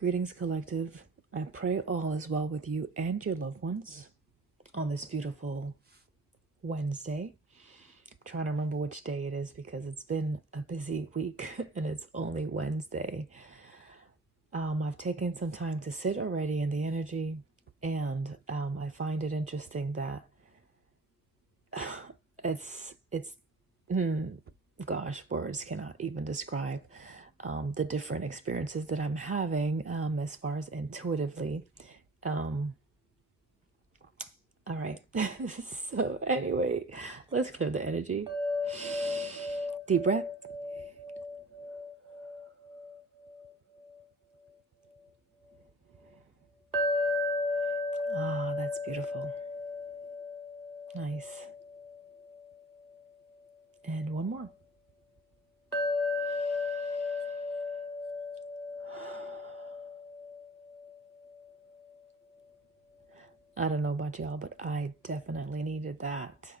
Greetings, collective. I pray all is well with you and your loved ones on this beautiful Wednesday. I'm trying to remember which day it is because it's been a busy week and it's only Wednesday. I've taken some time to sit already in the energy, and I find it interesting that it's gosh, words cannot even describe the different experiences that I'm having as far as intuitively. All right. So anyway, let's clear the energy. Deep breath. Ah, that's beautiful. Nice. And one more. I don't know about y'all, but I definitely needed that.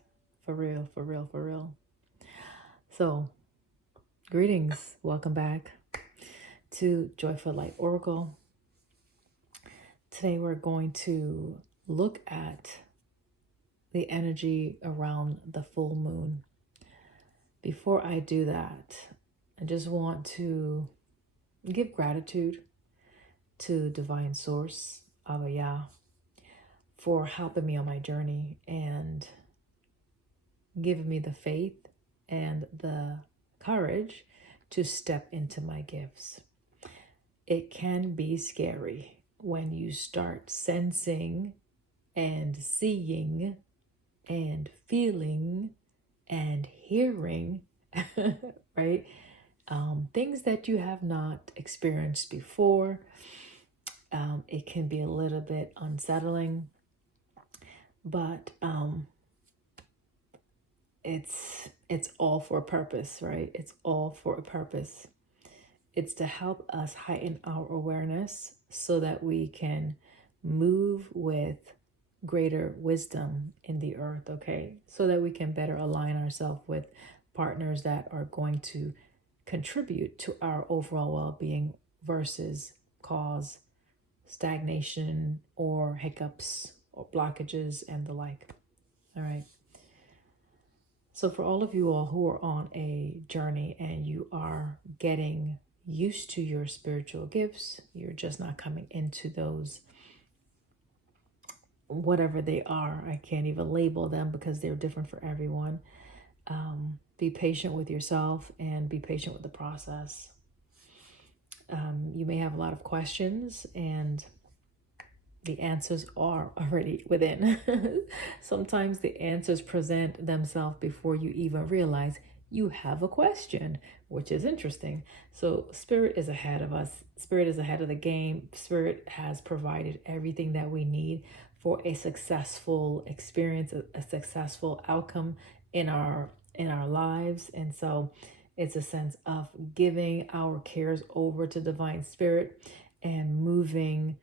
For real, for real, for real. So, greetings. Welcome back to Joyful Light Oracle. Today we're going to look at the energy around the full moon. Before I do that, I just want to give gratitude to Divine Source, Abaya, for helping me on my journey and giving me the faith and the courage to step into my gifts. It can be scary when you start sensing and seeing and feeling and hearing, right? Things that you have not experienced before. It can be a little bit unsettling, but it's all for a purpose, right? It's all for a purpose. It's to help us heighten our awareness so that we can move with greater wisdom in the earth, okay? So that we can better align ourselves with partners that are going to contribute to our overall well-being versus cause stagnation or hiccups or blockages and the like. All right. So for all of you all who are on a journey and you are getting used to your spiritual gifts, you're just not coming into those, whatever they are. I can't even label them because they're different for everyone. Be patient with yourself and be patient with the process. You may have a lot of questions and the answers are already within. Sometimes the answers present themselves before you even realize you have a question, which is interesting. So Spirit is ahead of us. Spirit is ahead of the game. Spirit has provided everything that we need for a successful experience, a successful outcome in our lives. And so it's a sense of giving our cares over to Divine Spirit and moving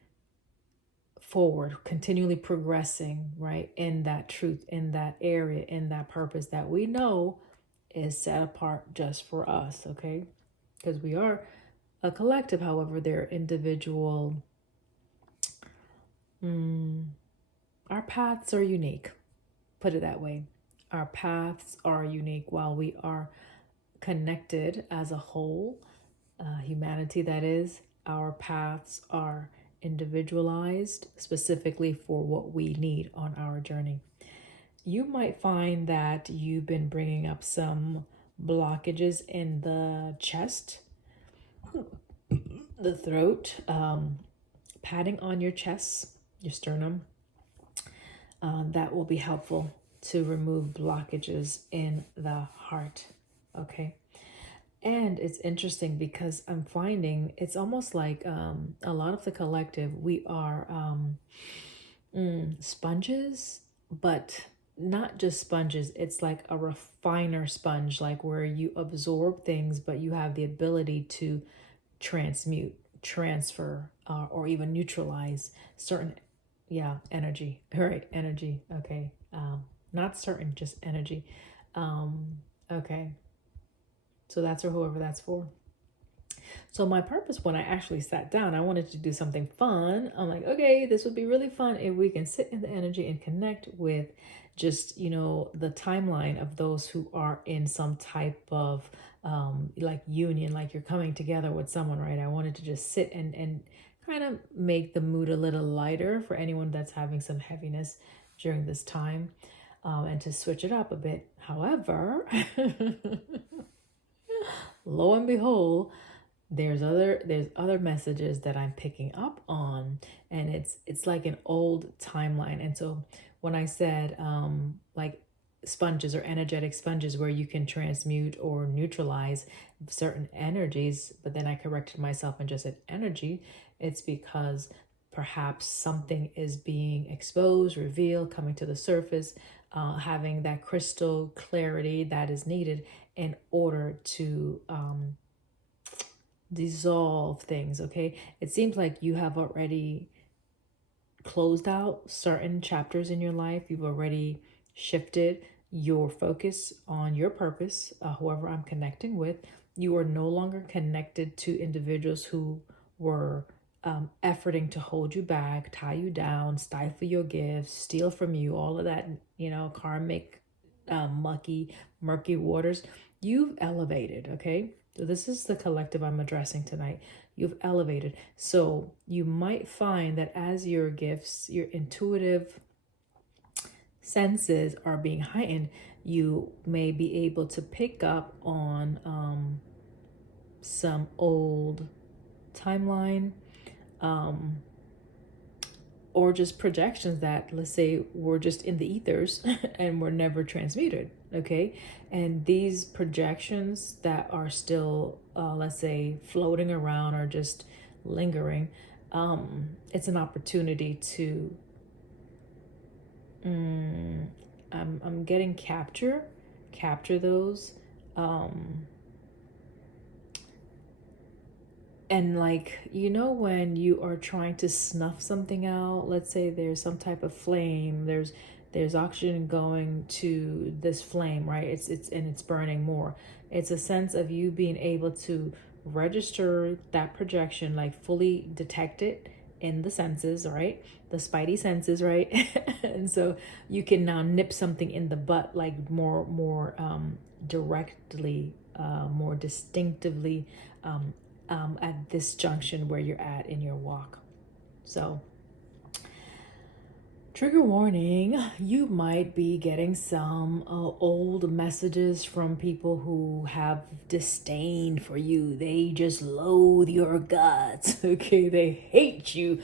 forward, continually progressing, right, in that truth, in that area, in that purpose that we know is set apart just for us, okay? Because we are a collective, however, they're individual. Our paths are unique, put it that way. Our paths are unique while we are connected as a whole, humanity that is. Our paths are individualized specifically for what we need on our journey. You might find that you've been bringing up some blockages in the chest, the throat, patting on your chest, your sternum. That will be helpful to remove blockages in the heart, okay? And it's interesting because I'm finding it's almost like a lot of the collective, we are sponges, but not just sponges. It's like a refiner sponge, like where you absorb things, but you have the ability to transmute, transfer, or even neutralize certain, energy. All right, energy. Okay. Not certain, just energy. Okay. So that's for whoever that's for. So my purpose when I actually sat down, I wanted to do something fun. I'm like, okay, this would be really fun if we can sit in the energy and connect with just, the timeline of those who are in some type of like union, like you're coming together with someone, right? I wanted to just sit and kind of make the mood a little lighter for anyone that's having some heaviness during this time, and to switch it up a bit. However, lo and behold, there's other messages that I'm picking up on, and it's like an old timeline. And so when I said like sponges or energetic sponges where you can transmute or neutralize certain energies, but then I corrected myself and just said energy, it's because perhaps something is being exposed, revealed, coming to the surface, having that crystal clarity that is needed in order to dissolve things. Okay, it seems like you have already closed out certain chapters in your life. You've already shifted your focus on your purpose, whoever I'm connecting with. You are no longer connected to individuals who were efforting to hold you back, tie you down, stifle your gifts, steal from you, all of that, karmic, murky waters. You've elevated, okay? So this is the collective I'm addressing tonight. You've elevated. So you might find that as your gifts, your intuitive senses are being heightened, you may be able to pick up on some old timeline, or just projections that, let's say, were just in the ethers and were never transmuted. Okay, and these projections that are still, let's say, floating around or just lingering, it's an opportunity to I'm getting capture those, and like, when you are trying to snuff something out, let's say there's some type of flame, there's oxygen going to this flame, right? It's burning more. It's a sense of you being able to register that projection, like fully detect it in the senses, right? The spidey senses, right? And so you can now nip something in the butt, like more directly, more distinctively, at this junction where you're at in your walk. So, trigger warning, you might be getting some old messages from people who have disdain for you. They just loathe your guts, okay? They hate you.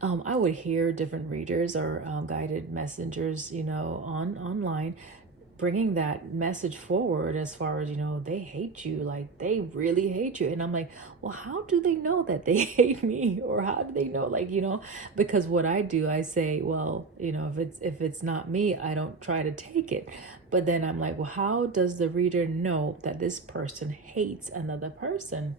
I would hear different readers or guided messengers, online, bringing that message forward as far as, they hate you, like they really hate you. And I'm like, well, how do they know that they hate me? Or how do they know, like, because what I do, I say, well, if it's not me, I don't try to take it. But then I'm like, well, how does the reader know that this person hates another person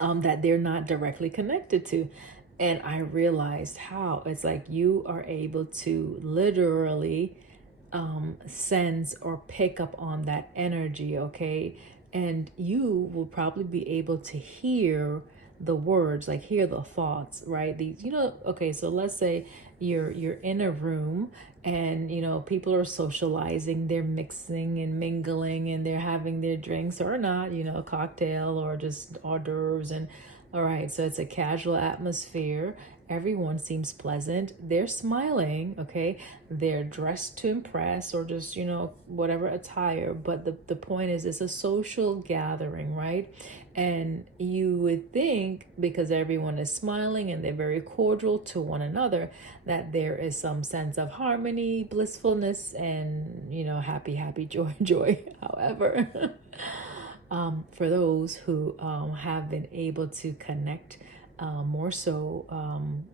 that they're not directly connected to? And I realized how it's like you are able to literally sense or pick up on that energy, okay? And you will probably be able to hear the words, like hear the thoughts, right? These, okay, so let's say you're in a room and people are socializing, they're mixing and mingling and they're having their drinks or not, a cocktail or just hors d'oeuvres, and all right, so it's a casual atmosphere. Everyone seems pleasant. They're smiling, okay? They're dressed to impress or just, whatever attire. But the point is, it's a social gathering, right? And you would think, because everyone is smiling and they're very cordial to one another, that there is some sense of harmony, blissfulness, and, happy, happy, joy, joy. However, for those who have been able to connect more so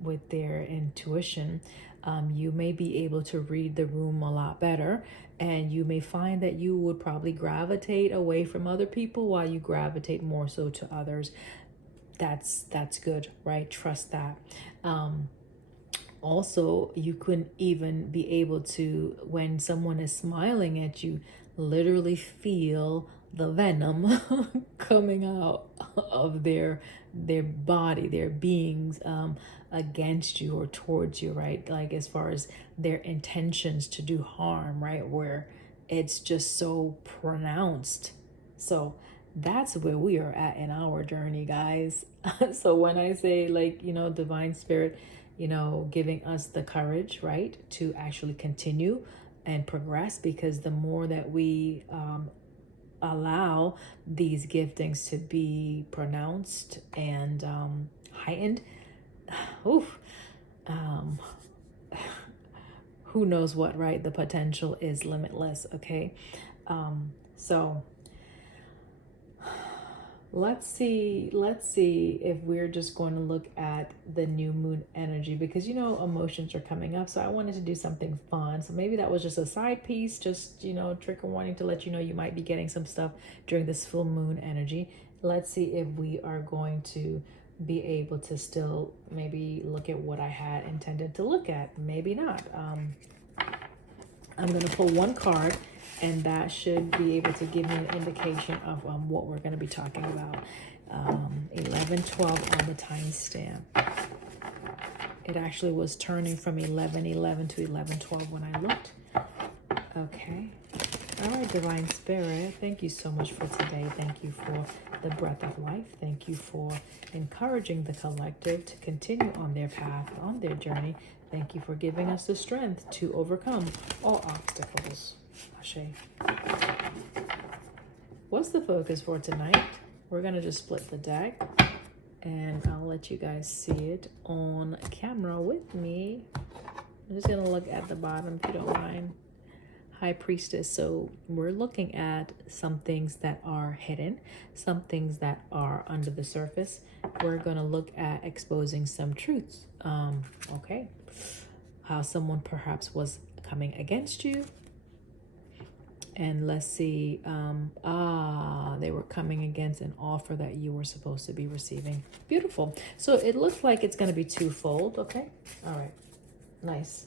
with their intuition, you may be able to read the room a lot better, and you may find that you would probably gravitate away from other people while you gravitate more so to others. That's good, right? Trust that. Also, you couldn't even be able to, when someone is smiling at you, literally feel the venom coming out of their body, their beings, against you or towards you, right? Like as far as their intentions to do harm, right? Where it's just so pronounced. So that's where we are at in our journey, guys. So when I say, like, divine spirit, giving us the courage, right, to actually continue and progress, because the more that we allow these giftings to be pronounced and heightened, oof, um, who knows what, right? The potential is limitless, okay? So let's see if we're just going to look at the new moon energy, because emotions are coming up. So I wanted to do something fun. So maybe that was just a side piece, just trigger warning to let you know you might be getting some stuff during this full moon energy. Let's see if we are going to be able to still maybe look at what I had intended to look at. Maybe not. I'm going to pull one card, and that should be able to give me an indication of what we're going to be talking about. 11:12 on the timestamp. It actually was turning from 11:11 to 11:12 when I looked. Okay. All right, Divine Spirit, thank you so much for today. Thank you for the breath of life. Thank you for encouraging the collective to continue on their path, on their journey. Thank you for giving us the strength to overcome all obstacles. Ashe. What's the focus for tonight? We're going to just split the deck, and I'll let you guys see it on camera with me. I'm just going to look at the bottom if you don't mind. High Priestess. So we're looking at some things that are hidden, some things that are under the surface. We're going to look at exposing some truths. Okay. How someone perhaps was coming against you. And let's see, they were coming against an offer that you were supposed to be receiving. Beautiful. So it looks like it's going to be twofold. Okay. All right. Nice.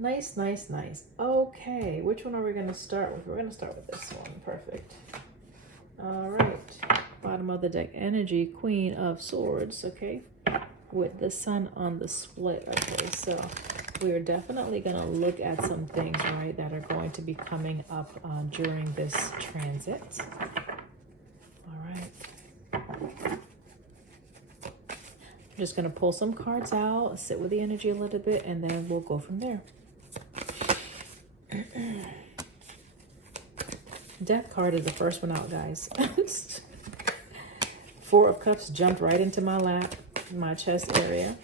Nice, nice, nice. Okay, which one are we going to start with? We're going to start with this one. Perfect. All right. Bottom of the deck, energy, Queen of Swords, okay? With the sun on the split, okay? So we are definitely going to look at some things, right, that are going to be coming up during this transit. All right. I'm just going to pull some cards out, sit with the energy a little bit, and then we'll go from there. Death card is the first one out, guys. Four of Cups jumped right into my lap, my chest area.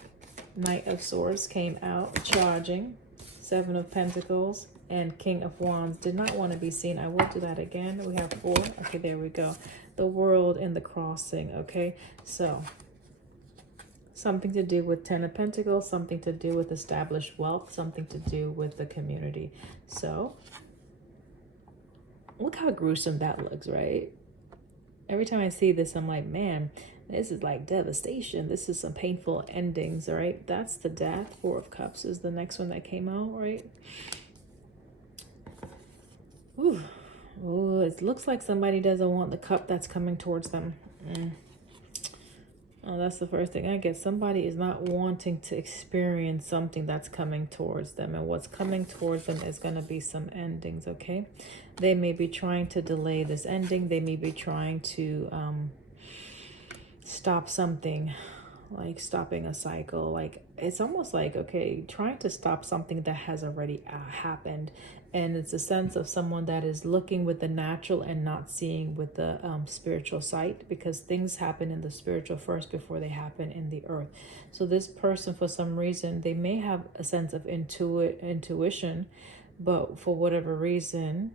Knight of Swords came out, charging. Seven of Pentacles and King of Wands did not want to be seen. I will do that again. We have four. Okay, there we go. The World and the Crossing, okay? So something to do with Ten of Pentacles, something to do with established wealth, something to do with the community. So look how gruesome that looks, right? Every time I see this, I'm like, man, this is like devastation. This is some painful endings, all right? That's the Death. Four of Cups is the next one that came out, right? Ooh. Oh, it looks like somebody doesn't want the cup that's coming towards them. Oh, that's the first thing I get. Somebody is not wanting to experience something that's coming towards them. And what's coming towards them is going to be some endings, okay? They may be trying to delay this ending. They may be trying to stop something, like stopping a cycle. Like, it's almost like, okay, trying to stop something that has already happened. And it's a sense of someone that is looking with the natural and not seeing with the spiritual sight, because things happen in the spiritual first before they happen in the earth. So this person, for some reason, they may have a sense of intuition, but for whatever reason,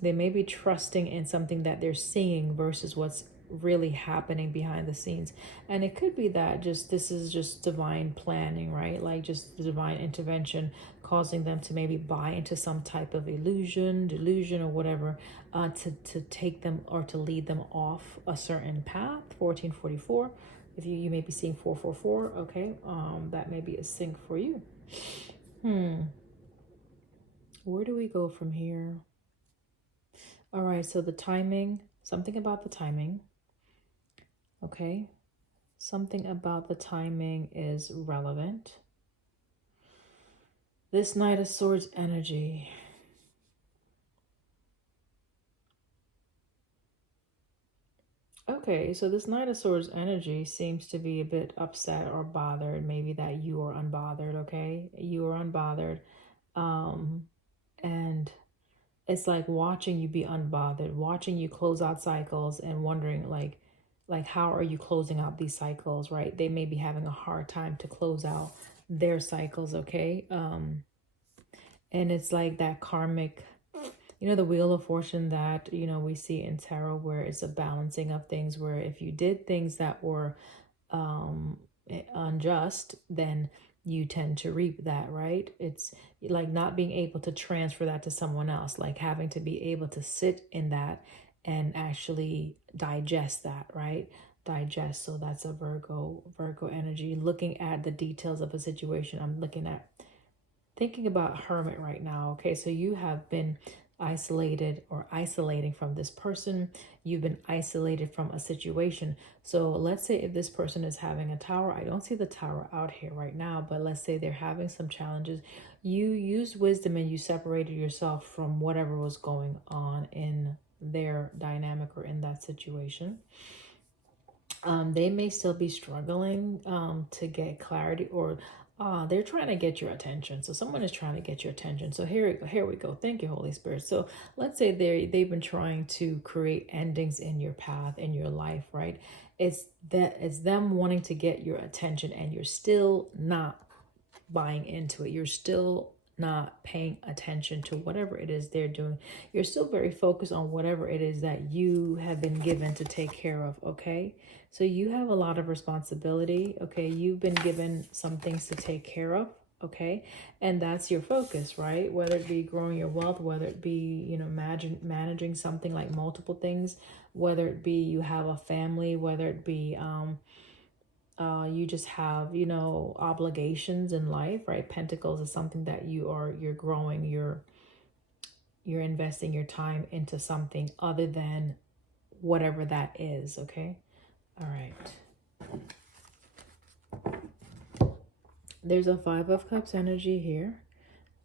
they may be trusting in something that they're seeing versus what's really happening behind the scenes. And it could be that this is just divine planning, right? Like just the divine intervention causing them to maybe buy into some type of delusion or whatever, to take them or to lead them off a certain path. 1444. If you may be seeing 444, okay, that may be a sync for you. Where do we go from here? All right, so the timing, something about the timing, okay? Something about the timing is relevant. This Knight of Swords energy. Okay, so this Knight of Swords energy seems to be a bit upset or bothered. Maybe that you are unbothered, okay? You are unbothered. And it's like watching you be unbothered, watching you close out cycles and wondering like how are you closing out these cycles, right? They may be having a hard time to close out their cycles, okay? And it's like that karmic, you know, the wheel of fortune that, you know, we see in tarot, where it's a balancing of things, where if you did things that were unjust, then you tend to reap that, right? It's like not being able to transfer that to someone else, like having to be able to sit in that and actually digest that, right? Digest. So that's a Virgo energy. Looking at the details of a situation, I'm looking at thinking about Hermit right now. Okay, so you have been isolated or isolating from this person. You've been isolated from a situation. So let's say if this person is having a tower, I don't see the tower out here right now, but let's say they're having some challenges. You used wisdom and you separated yourself from whatever was going on in their dynamic or in that situation. They may still be struggling to get clarity, or they're trying to get your attention. So someone is trying to get your attention. So here we go. Thank you, Holy Spirit. So let's say they've been trying to create endings in your path, in your life, right? It's them wanting to get your attention, and you're still not buying into it. You're still not paying attention to whatever it is they're doing. You're still very focused on whatever it is that you have been given to take care of, okay? So you have a lot of responsibility, okay? You've been given some things to take care of, okay? And that's your focus, right? Whether it be growing your wealth, whether it be, you know, managing something like multiple things, whether it be you have a family, whether it be you just have, you know, obligations in life, right? Pentacles is something that you're growing, you're investing your time into something other than whatever that is, okay? All right. There's a Five of Cups energy here.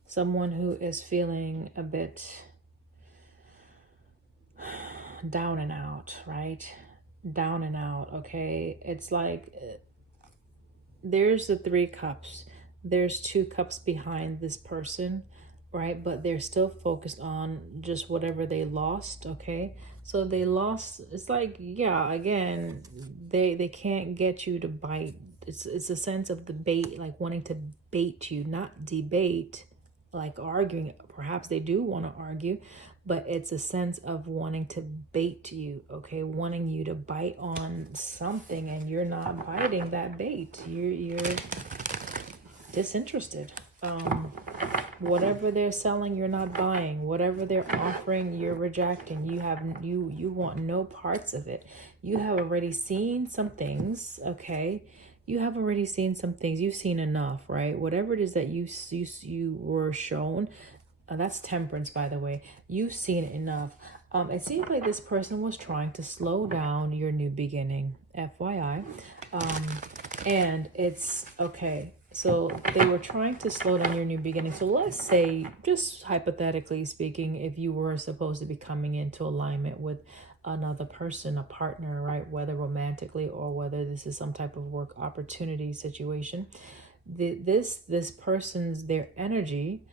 Someone who is feeling a bit down and out, right? Down and out, okay? It's like there's the Three Cups. There's two cups behind this person, right? But they're still focused on just whatever they lost, okay? So they lost, it's like, yeah, again, they can't get you to bite. It's a sense of the bait, like wanting to bait you, not debate, like arguing. Perhaps they do want to argue, but it's a sense of wanting to bait you, okay? Wanting you to bite on something, and you're not biting that bait. You're disinterested. Whatever they're selling, you're not buying. Whatever they're offering, you're rejecting. You want no parts of it. You have already seen some things, okay? You have already seen some things. You've seen enough, right? Whatever it is that you were shown, that's Temperance, by the way. You've seen enough. It seems like this person was trying to slow down your new beginning, FYI. And it's okay. So they were trying to slow down your new beginning. So let's say, just hypothetically speaking, if you were supposed to be coming into alignment with another person, a partner, right? Whether romantically or whether this is some type of work opportunity situation, this person's, their energy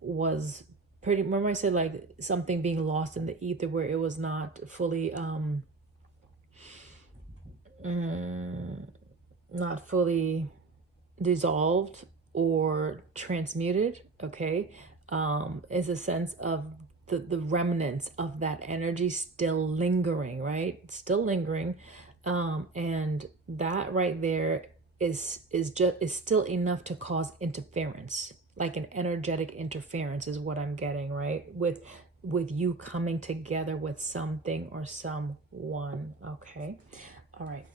was pretty, remember I said like something being lost in the ether, where it was not fully not fully dissolved or transmuted, okay? Is a sense of the remnants of that energy still lingering, right? Still lingering. And that right there is still enough to cause interference, like an energetic interference is what I'm getting, right? With you coming together with something or someone, okay? All right.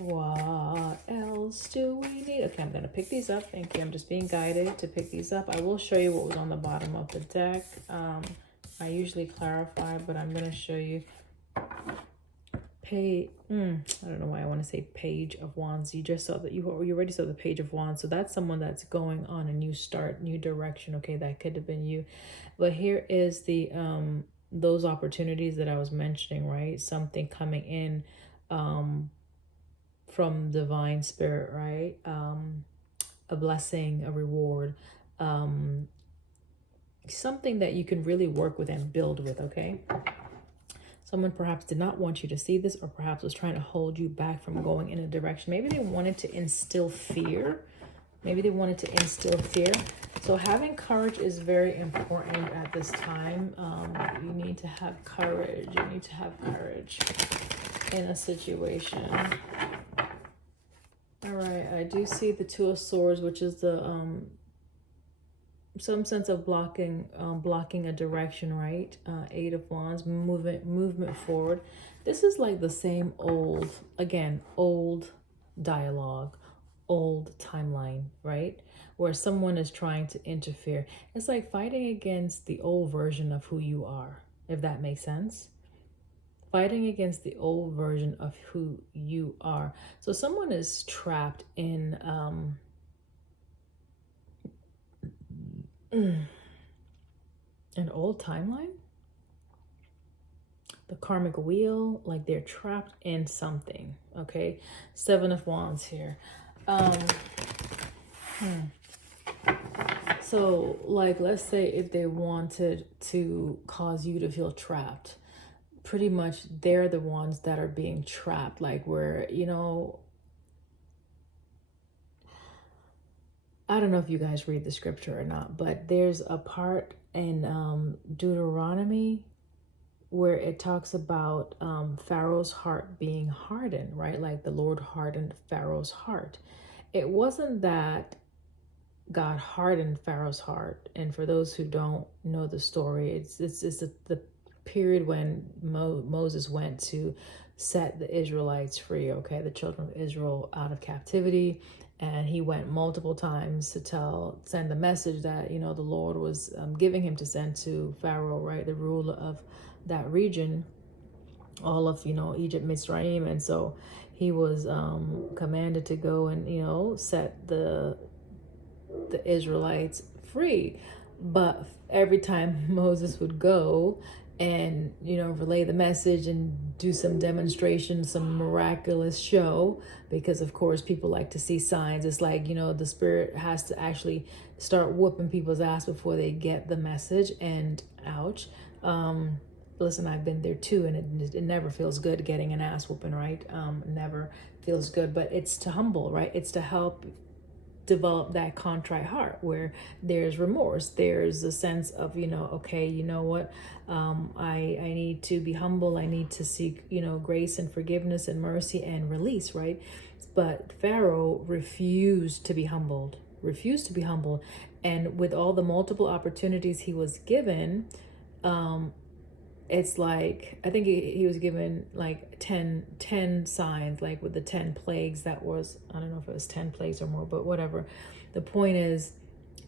What else? else do we need? Okay, I'm going to pick these up. Thank you. I'm just being guided to pick these up. I will show you what was on the bottom of the deck. I usually clarify, but I'm going to show you. I don't know why I want to say Page of Wands. You just saw that you already saw the Page of Wands. So that's someone that's going on a new start, new direction. Okay, that could have been you. But here is the those opportunities that I was mentioning, right? Something coming in from divine spirit, right? A blessing, a reward, something that you can really work with and build with, okay? Someone perhaps did not want you to see this, or perhaps was trying to hold you back from going in a direction. Maybe they wanted to instill fear. So having courage is very important at this time. You need to have courage. In a situation. All right, I do see the Two of Swords, which is the some sense of blocking a direction, right? Eight of Wands, movement forward. This is like the same old dialogue, old timeline, right? Where someone is trying to interfere. It's like fighting against the old version of who you are, if that makes sense. Fighting against the old version of who you are. So someone is trapped in an old timeline, the karmic wheel, like they're trapped in something. Okay, Seven of Wands here. So like, let's say if they wanted to cause you to feel trapped, pretty much they're the ones that are being trapped, like where, you know, I don't know if you guys read the scripture or not, but there's a part in Deuteronomy where it talks about Pharaoh's heart being hardened, right? Like the Lord hardened Pharaoh's heart. It wasn't that God hardened Pharaoh's heart. And for those who don't know the story, it's the period when Moses went to set the Israelites free, okay, the children of Israel out of captivity. And he went multiple times to send the message that, you know, the Lord was giving him to send to Pharaoh, right, the ruler of that region, all of, you know, Egypt, Mitzrayim. And so he was commanded to go and, you know, set the Israelites free. But every time Moses would go and, you know, relay the message and do some demonstration, some miraculous show, because of course people like to see signs. It's like, you know, the spirit has to actually start whooping people's ass before they get the message. And ouch. Listen, I've been there too, and it never feels good getting an ass whooping, right? Never feels good, but it's to humble, right? It's to help develop that contrite heart where there's remorse, there's a sense of, you know, okay, you know what, I need to be humble, I need to seek, you know, grace and forgiveness and mercy and release, right? But Pharaoh refused to be humbled, and with all the multiple opportunities he was given, it's like, I think he was given like 10 signs, like with the 10 plagues. That was, I don't know if it was 10 plagues or more, but whatever. The point is,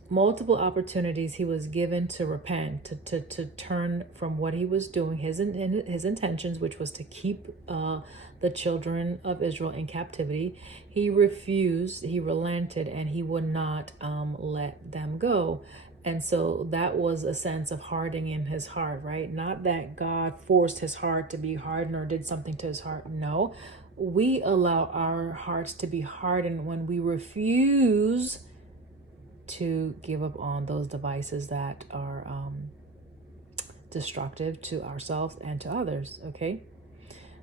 multiple opportunities he was given to repent, to turn from what he was doing, his intentions, which was to keep the children of Israel in captivity. He refused, he relented, and he would not let them go. And so that was a sense of hardening in his heart, right? Not that God forced his heart to be hardened or did something to his heart. No, we allow our hearts to be hardened when we refuse to give up on those devices that are destructive to ourselves and to others, okay?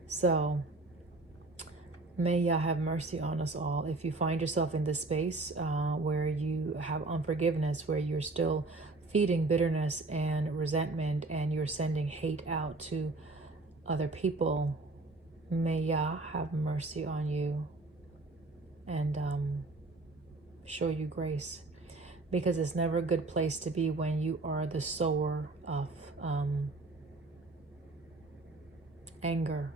So may Yah have mercy on us all. If you find yourself in this space where you have unforgiveness, where you're still feeding bitterness and resentment, and you're sending hate out to other people, may Yah have mercy on you and show you grace. Because it's never a good place to be when you are the sower of anger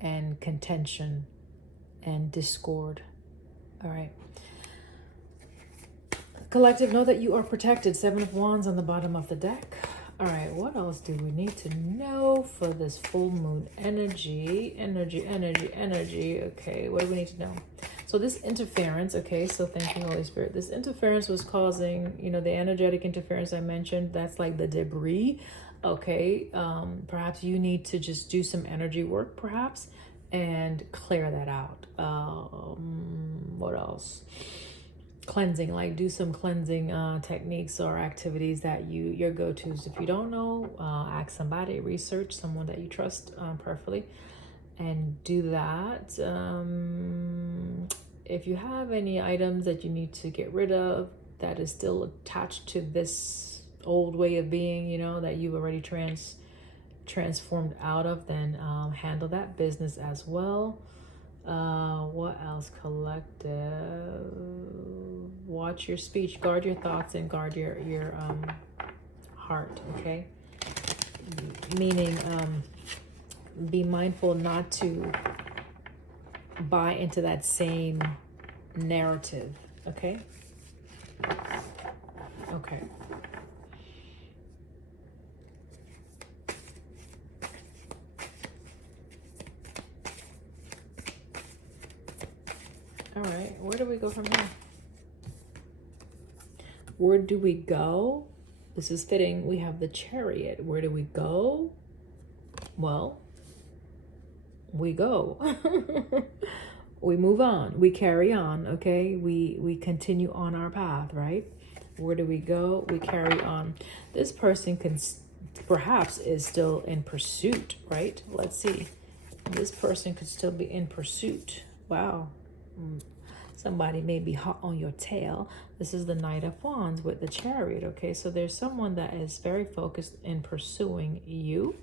and contention and discord. All right. Collective, know that you are protected. 7 of Wands on the bottom of the deck. All right, what else do we need to know for this full moon energy? Energy. Okay, what do we need to know? So this interference, okay, so thank you, Holy Spirit. This interference was causing, you know, the energetic interference I mentioned. That's like the debris, okay? Perhaps you need to just do some energy work, perhaps, and clear that out. What else? Cleansing, like do some cleansing techniques or activities that your go-tos. If you don't know, ask somebody, research someone that you trust, preferably, and do that. If you have any items that you need to get rid of that is still attached to this old way of being, you know, that you've already transformed out of, then handle that business as well. What else? Collective, watch your speech, guard your thoughts, and guard your heart. Okay, meaning be mindful not to buy into that same narrative. Okay. All right, where do we go from here? Where do we go? This is fitting. We have the Chariot. Where do we go? Well, we go. We move on. We carry on, okay? We continue on our path, right? Where do we go? We carry on. This person perhaps is still in pursuit, right? Let's see. This person could still be in pursuit. Wow. Somebody may be hot on your tail. This is the Knight of Wands with the Chariot. Okay, so there's someone that is very focused in pursuing you.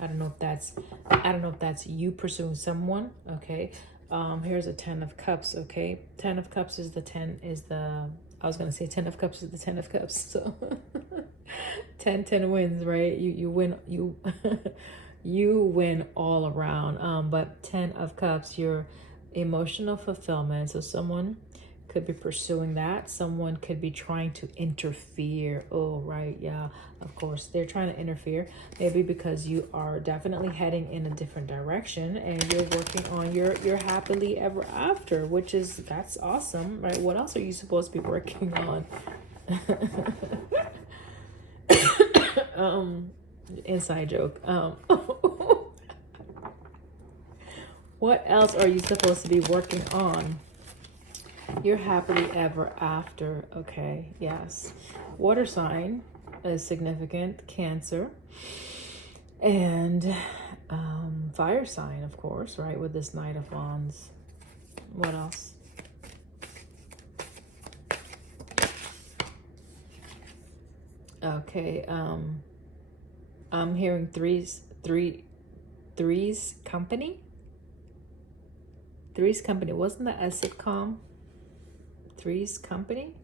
I don't know if that's you pursuing someone. Okay, here's a 10 of Cups. Okay, 10 of Cups is the 10 of Cups is the 10 of Cups. So 10 wins, right? You win. You win all around. But 10 of Cups, you're emotional fulfillment. So someone could be pursuing that. Someone could be trying to interfere. Oh, right. Yeah, of course. They're trying to interfere. Maybe because you are definitely heading in a different direction and you're working on your happily ever after, that's awesome, right? What else are you supposed to be working on? Inside joke. What else are you supposed to be working on? You're happily ever after. Okay, yes. Water sign is significant. Cancer. And fire sign, of course, right? With this Knight of Wands. What else? Okay, I'm hearing threes company. Three's Company. Wasn't that a sitcom? Three's Company?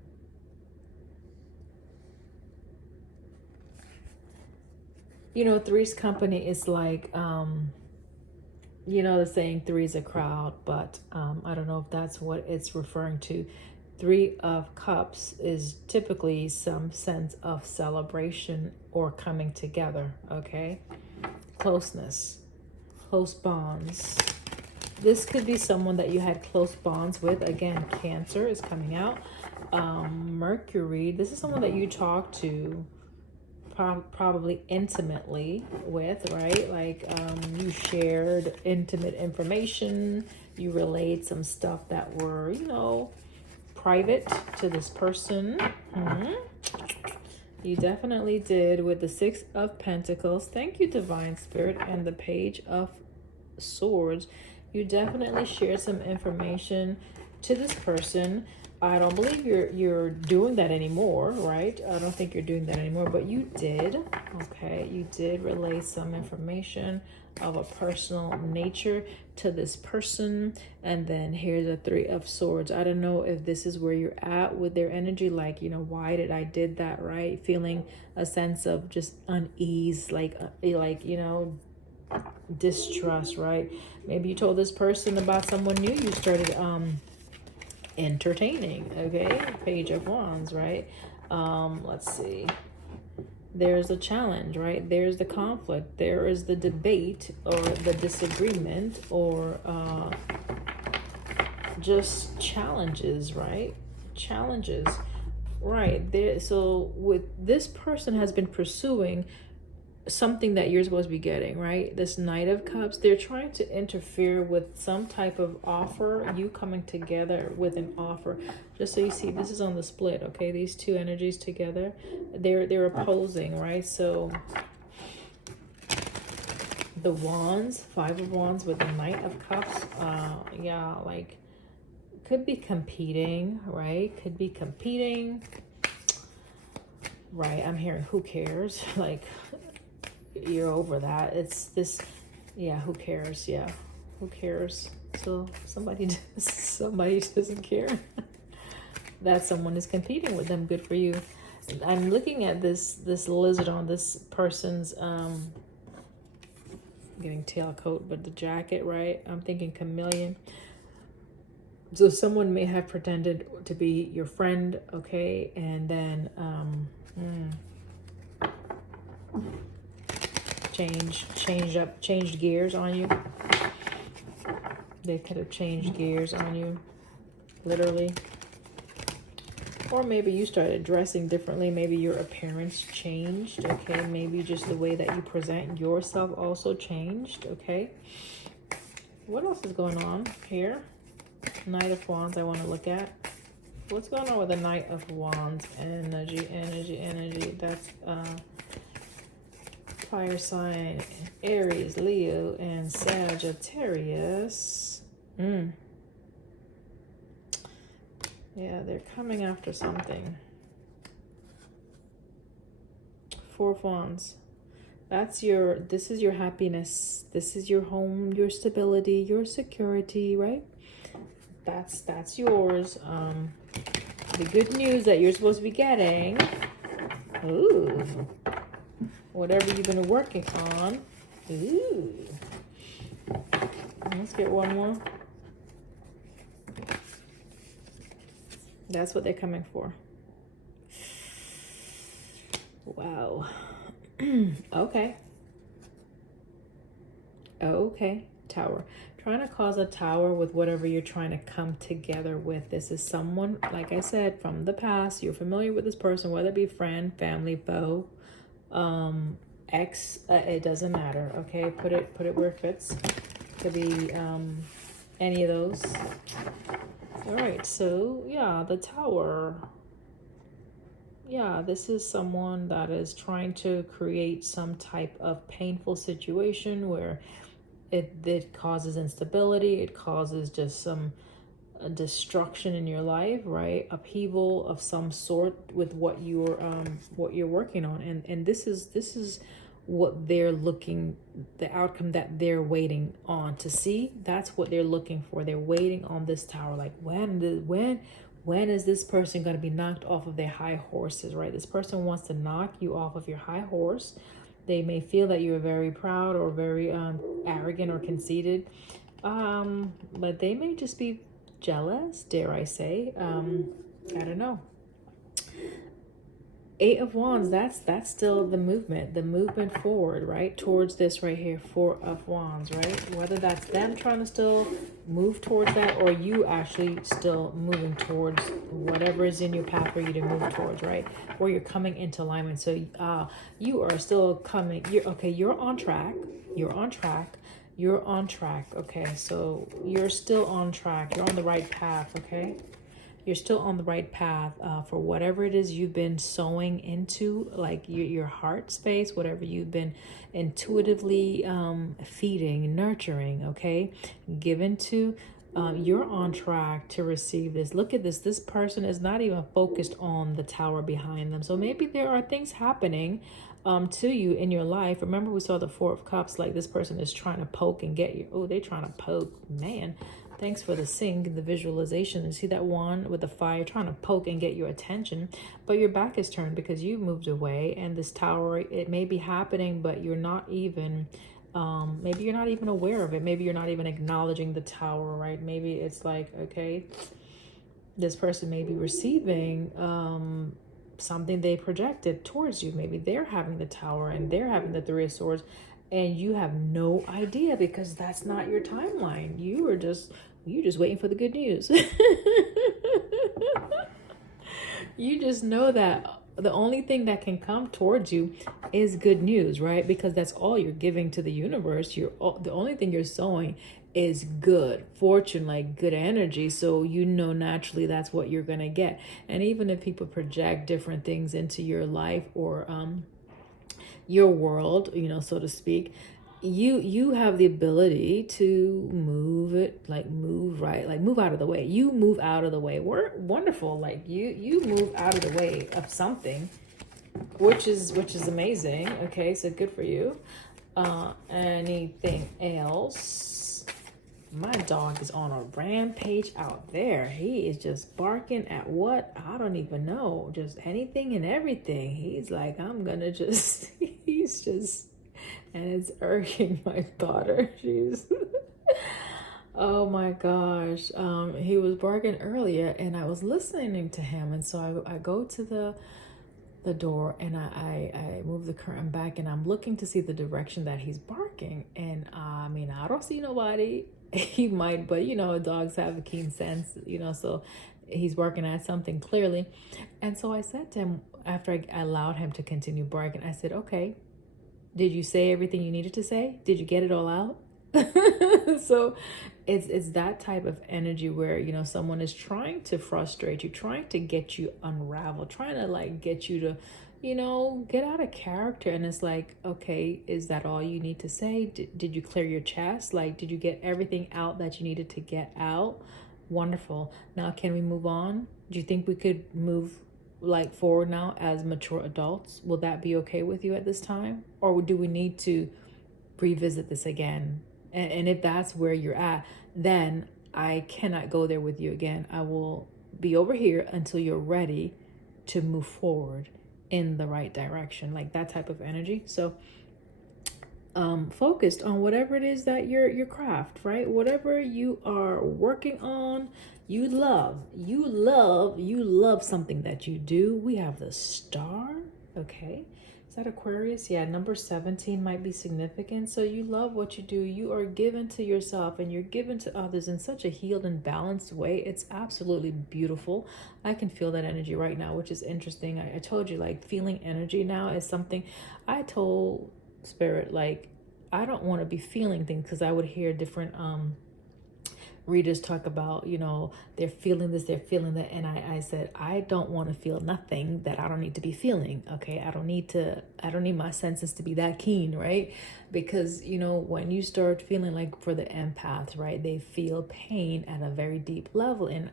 You know, Three's Company is like, you know, the saying three's a crowd, but I don't know if that's what it's referring to. 3 of Cups is typically some sense of celebration or coming together, okay? Closeness, close bonds. This could be someone that you had close bonds with. Again, Cancer is coming out. Mercury, this is someone that you talk to probably intimately with, right? Like you shared intimate information. You relayed some stuff that were, you know, private to this person. You definitely did with the 6 of Pentacles. Thank you, Divine Spirit, and the Page of Swords. You definitely shared some information to this person. I don't believe you're doing that anymore, right? I don't think you're doing that anymore, but you did. Okay, you did relay some information of a personal nature to this person. And then here's a 3 of Swords. I don't know if this is where you're at with their energy, like, you know, why did I did that, right? Feeling a sense of just unease, like you know, distrust, right? Maybe you told this person about someone new you started entertaining. Okay, Page of Wands, right? Let's see. There's a challenge, right? There's the conflict. There is the debate or the disagreement, or just challenges, right? Challenges, right? There. So with this person has been pursuing something that you're supposed to be getting, right? This Knight of Cups, they're trying to interfere with some type of offer, you coming together with an offer. Just so you see, this is on the split, okay? These two energies together, they're opposing, right? So the Wands, Five of Wands with the Knight of Cups, yeah, like could be competing, right? Could be competing, right? I'm hearing who cares? Like, you're over that. It's this, yeah, who cares? Yeah, who cares? So somebody doesn't care that someone is competing with them. Good for you. I'm looking at this lizard on this person's getting tailcoat, but the jacket, right? I'm thinking chameleon. So someone may have pretended to be your friend, okay, and then changed gears on you. They could have changed gears on you, literally. Or maybe you started dressing differently. Maybe your appearance changed, okay? Maybe just the way that you present yourself also changed, okay? What else is going on here? Knight of Wands I want to look at. What's going on with the Knight of Wands? Energy. That's fire sign, Aries, Leo, and Sagittarius. Yeah, they're coming after something. Four of Wands. This is your happiness. This is your home, your stability, your security, right? That's yours. The good news that you're supposed to be getting. Ooh. Whatever you've been working on. Ooh. Let's get one more. That's what they're coming for. Wow. Okay. Okay. Tower. Trying to cause a tower with whatever you're trying to come together with. This is someone, like I said, from the past. You're familiar with this person, whether it be friend, family, foe, ex. It doesn't matter. Okay. Put it where it fits. Could be any of those. All right, so yeah, the Tower. Yeah, this is someone that is trying to create some type of painful situation where it causes instability, it causes just some destruction in your life, right? Upheaval of some sort with what you're working on, and this is what they're looking, the outcome that they're waiting on to see. That's what they're looking for. They're waiting on this Tower. Like, when is this person going to be knocked off of their high horses, right? This person wants to knock you off of your high horse. They may feel that you're very proud or very arrogant or conceited, but they may just be jealous, dare I say. I don't know. Eight of Wands, that's still the movement forward, right? Towards this right here, Four of Wands, right? Whether that's them trying to still move towards that, or you actually still moving towards whatever is in your path for you to move towards, right? Or you're coming into alignment. So you are still coming, you're on track. You're on track, okay? So you're still on track. You're on the right path, okay? You're still on the right path for whatever it is you've been sowing into, like your heart space, whatever you've been intuitively feeding, nurturing, okay, given to. You're on track to receive this. Look at this. This person is not even focused on the Tower behind them. So maybe there are things happening to you in your life. Remember, we saw the Four of Cups, like this person is trying to poke and get you. Oh, they're trying to poke, man. Thanks for the sync, the visualization. You see that wand with the fire trying to poke and get your attention, but your back is turned because you moved away. And this Tower, it may be happening, but you're not even, maybe you're not even aware of it. Maybe you're not even acknowledging the Tower, right? Maybe it's like, okay, this person may be receiving something they projected towards you. Maybe they're having the Tower and they're having the Three of Swords, and you have no idea because that's not your timeline. You're just waiting for the good news. You just know that the only thing that can come towards you is good news, right? Because that's all you're giving to the universe. The only thing you're sowing is good fortune, like good energy. So you know naturally that's what you're gonna get. And even if people project different things into your life or your world, you know, so to speak, you have the ability to move it, like move right, like move out of the way. You move out of the way. We're wonderful. Like you move out of the way of something, which is amazing. Okay, so good for you. Anything else? My dog is on a rampage out there. He is just barking at what? I don't even know. Just anything and everything. He's like, I'm gonna just, he's just, and it's irking my daughter. She's, oh my gosh. He was barking earlier and I was listening to him. And so I go to the door and I move the curtain back and I'm looking to see the direction that he's barking. And I mean, I don't see nobody. He might, but you know, dogs have a keen sense, you know, so he's barking at something clearly. And so I said to him, after I allowed him to continue barking, I said, okay, did you say everything you needed to say? Did you get it all out? So it's that type of energy where, you know, someone is trying to frustrate you, trying to get you unraveled, trying to like get you to, you know, get out of character. And it's like, okay, is that all you need to say? Did you clear your chest? Like, did you get everything out that you needed to get out? Wonderful. Now, can we move on? Do you think we could move like forward now as mature adults? Will that be okay with you at this time? Or do we need to revisit this again? And if that's where you're at, then I cannot go there with you again. I will be over here until you're ready to move forward in the right direction, like that type of energy. So focused on whatever it is that your craft, right? Whatever you are working on, you love something that you do. We have the Star. Okay, is that Aquarius? Yeah, number 17 might be significant. So you love what you do. You are given to yourself and you're given to others in such a healed and balanced way. It's absolutely beautiful. I can feel that energy right now, which is interesting. I told you, like, feeling energy now is something I told Spirit, like, I don't want to be feeling things, because I would hear different readers talk about, you know, they're feeling this, they're feeling that, and I said, I don't want to feel nothing that I don't need to be feeling. Okay, I don't need my senses to be that keen, right? Because, you know, when you start feeling, like for the empath, right, they feel pain at a very deep level, and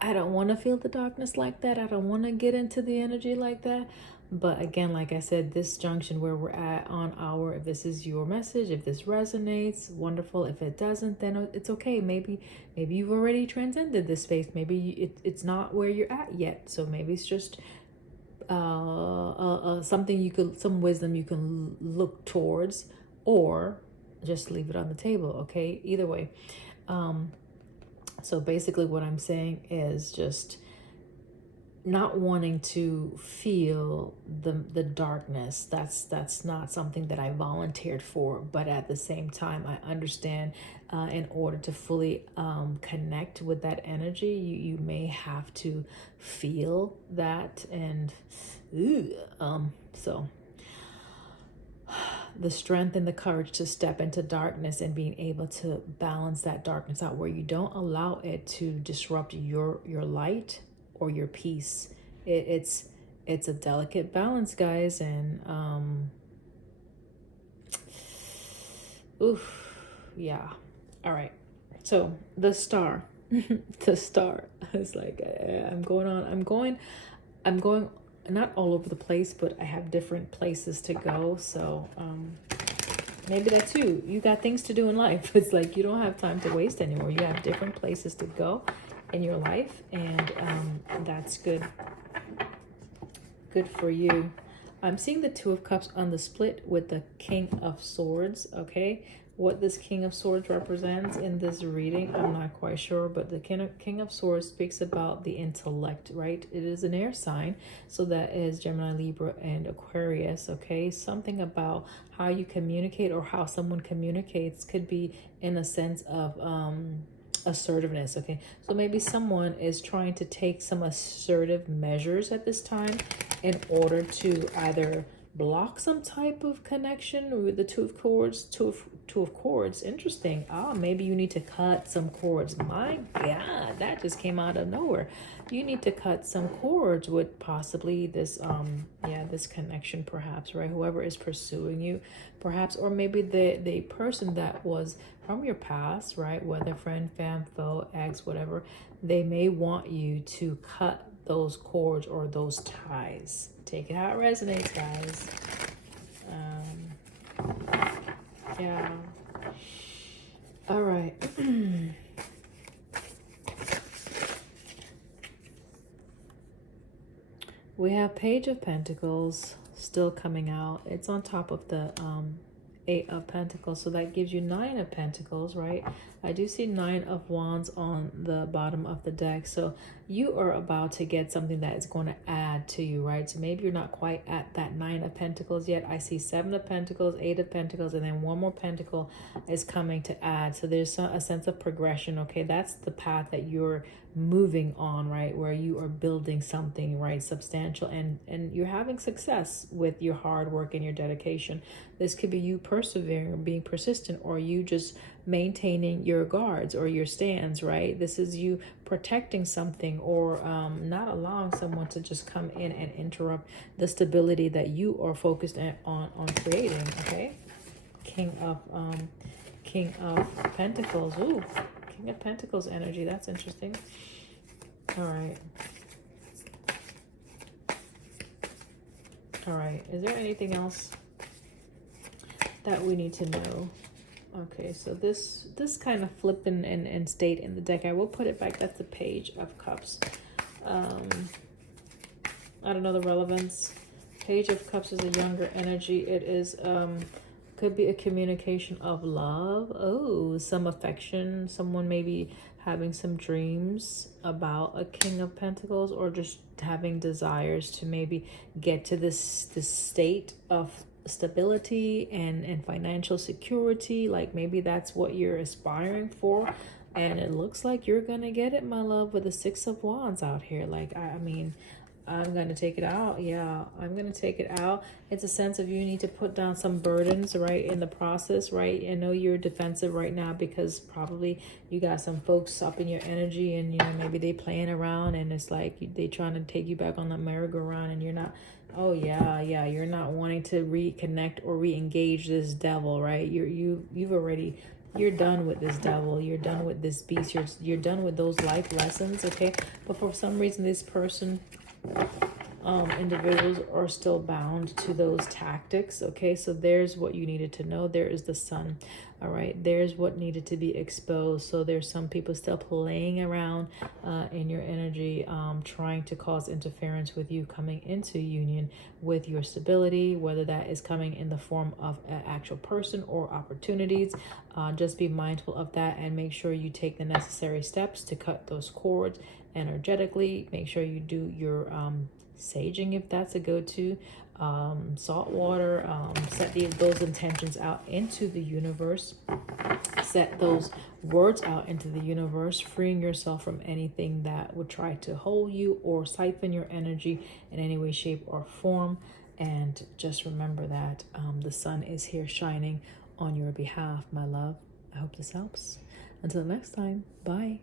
I don't want to feel the darkness like that. I don't want to get into the energy like that. But again, like I said, this junction where we're at on our, if this is your message, if this resonates, wonderful. If it doesn't, then it's okay. Maybe you've already transcended this space. Maybe it's not where you're at yet. So maybe it's just something some wisdom you can look towards, or just leave it on the table. Okay, either way. So basically what I'm saying is just not wanting to feel the darkness. That's not something that I volunteered for, but at the same time I understand in order to fully connect with that energy, you may have to feel that. And so the strength and the courage to step into darkness and being able to balance that darkness out, where you don't allow it to disrupt your light or your peace. It's a delicate balance, guys. And yeah. All right. So the Star, the Star. It's like I'm going not all over the place, but I have different places to go. So maybe that too. You got things to do in life. It's like you don't have time to waste anymore. You have different places to go in your life, and that's good for you. I'm seeing the Two of Cups on the split with the King of Swords. Okay, what this King of Swords represents in this reading, I'm not quite sure, but the King of Swords speaks about the intellect, right? It is an air sign, so that is Gemini, Libra, and Aquarius, okay? Something about how you communicate or how someone communicates could be in a sense of assertiveness, okay? So maybe someone is trying to take some assertive measures at this time in order to either block some type of connection with the two of cords. Interesting. Maybe you need to cut some cords. My God, that just came out of nowhere. You need to cut some cords with possibly this this connection, perhaps, right? Whoever is pursuing you, perhaps, or maybe the person that was from your past, right? Whether friend, fam, foe, ex, whatever, they may want you to cut those cords or those ties. Take it how it resonates, guys. Yeah. All right. We have Page of Pentacles still coming out. It's on top of the Eight of Pentacles, so that gives you Nine of Pentacles, right? I do see Nine of Wands on the bottom of the deck, so you are about to get something that is going to add to you, right? So maybe you're not quite at that Nine of Pentacles yet. I see Seven of Pentacles, Eight of Pentacles, and then one more Pentacle is coming to add. So there's a sense of progression, okay? That's the path that you're moving on, right? Where you are building something, right? Substantial, and you're having success with your hard work and your dedication. This could be you persevering or being persistent, or you just maintaining your guards or your stands, right? This is you protecting something, or not allowing someone to just come in and interrupt the stability that you are focused on creating, okay? King of Pentacles. Ooh, King of Pentacles energy. That's interesting. All right. All right. Is there anything else that we need to know? Okay, so this kind of flipped and stayed in the deck. I will put it back. That's the Page of Cups. I don't know the relevance. Page of Cups is a younger energy. It is could be a communication of love. Oh, some affection. Someone maybe having some dreams about a King of Pentacles, or just having desires to maybe get to this state of stability and financial security. Like maybe that's what you're aspiring for, and it looks like you're gonna get it, my love, with the Six of Wands out here. Like I mean, I'm gonna take it out. Yeah, I'm gonna take it out. It's a sense of you need to put down some burdens, right, in the process, right? I know you're defensive right now because probably you got some folks up in your energy, and you know maybe they playing around, and it's like they trying to take you back on the merry-go-round, and you're not. Oh yeah, you're not wanting to reconnect or re-engage this devil, right? You've already, you're done with this devil. You're done with this beast. You're done with those life lessons, okay? But for some reason, this person, individuals are still bound to those tactics, okay? So there's what you needed to know. There is the Sun. All right, there's what needed to be exposed. So there's some people still playing around in your energy, trying to cause interference with you coming into union with your stability, whether that is coming in the form of an actual person or opportunities. Just be mindful of that, and make sure you take the necessary steps to cut those cords energetically. Make sure you do your saging, if that's a go-to, salt water, set those intentions out into the universe, set those words out into the universe, freeing yourself from anything that would try to hold you or siphon your energy in any way, shape, or form. And just remember that the sun is here shining on your behalf, my love. I hope this helps. Until next time, bye.